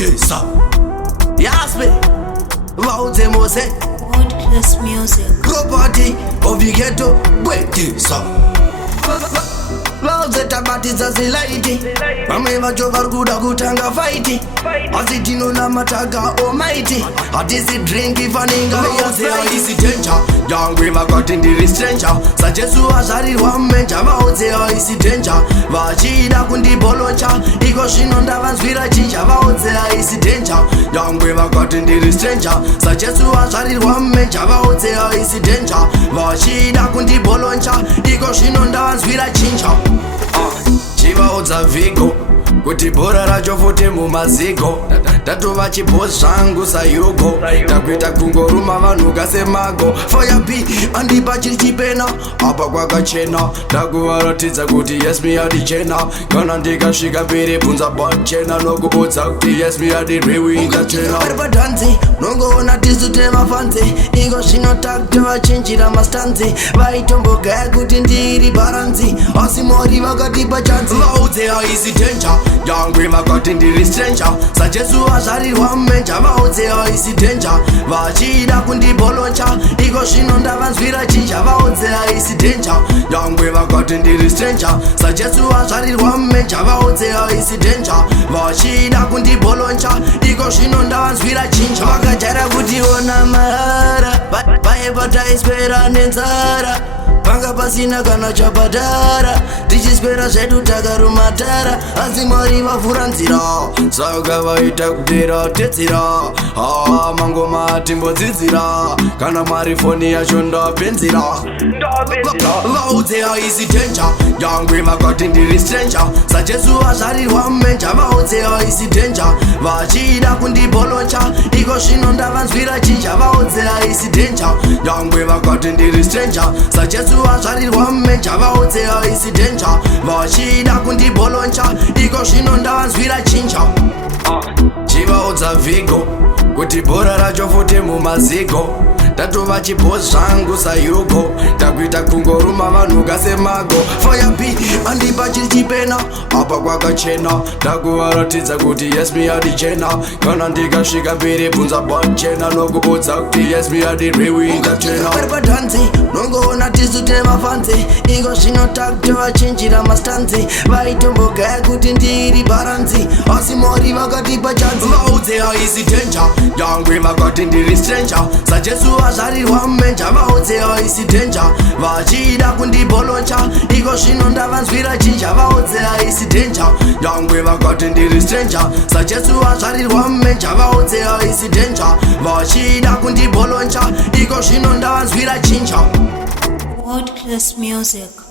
Wetesa Yasme Vaudze Mose World class music. Property of the ghetto Wetesa Vaudze tabatiza zilaiti Vamwe vacho varikuda kutanga fighti asi tinonamataga almighty hatisi drinki faninga Haisi danger yangwe vakati ndiri stranger sajesu vazvarirwa mmenja vaudze Haisi danger vachida kundibolocha iko zvino ndavanzwira chinja vaudze Haisi danger yangwe vakati ndiri stranger sajesu vazvarirwa mmenja vaudze Haisi danger vachida kundibolocha iko zvino ndavanzwira chinja chivaudza vhigo kuti bhora racho futi mumazigo tatova chibhosi zvangu sayugo takuita kungoruma vanhuka semago fire b andipa chiri chipena apa kwakachena ndakuvaratidza kuti yes me adichena kana ndikasvika mberi bvunza bachena nokuudza kuti yes me adi rewiingachena ari padhanzi nongoona tisu temafanzi iko zvino takutovachinjira mastanzi vaitombogaya kuti ndiri baranzi asi mori vakatipa chanzi vaudze Haisi danger yangwe vakati ndiri stranger sajesu vazvarirwa mmenja vaudze Haisi danger vachida kundibolocha iko zvino ndavanzwira chinja vaudze Haisi danger yangwe vakati ndiri stranger sajesu vazvarirwa mmenja vaudze Haisi danger vachida kundibolocha iko zvino ndavanzwira chinja vakajara kutiona mahara vaipataiswera nenzara panga pasina kana chabhadhara tichiswera zvedu takarumatara asi mwari vavhura nzira saka vaita kupera tetsera mangoma timbodzidzira kana mwari foni yacho ndapenzera vaudze Haisi danger yangwe vakati ndiri stranger sajesu vazvarirwa mmenja vaudze Haisi danger vachida kundibolocha iko zvino ndavanzwira chinja vaudze Haisi danger yangwe vakati ndiri stranger sajesu vazvarirwa mmenja vaudze Haisi danger vachida kundibolocha iko zvino ndavanzwira chinja chivaudza vhigo kuti bhora racho futi mumazigo tatova chibhosi zvangu sayugo takuita kungoruma vanhuka semago fire b andipa chiri chipena apa kwakachena ndakuvaratidza kuti yes me adichena kana ndikasvika mberi bvunza bachena nokuudza kuti yes me adi rewiingachena ari padhanzi nongoona tisu temafanzi iko zvino takutovachinjira mastanzi vaitombogaya kuti ndiri baranzi asi mori vakatipa chanzi vaudze Haisi danger yangwe vakati ndiri stranger sajesu vazvarirwa mmenja vaudze Haisi danger vachida kundibolocha iko zvino ndavanzwira chinja vaudze Haisi danger yangwe vakati ndiri stranger sajesu vazvarirwa mmenja vaudze Haisi danger vachida kundibolocha iko zvino ndavanzwira chinja World class music.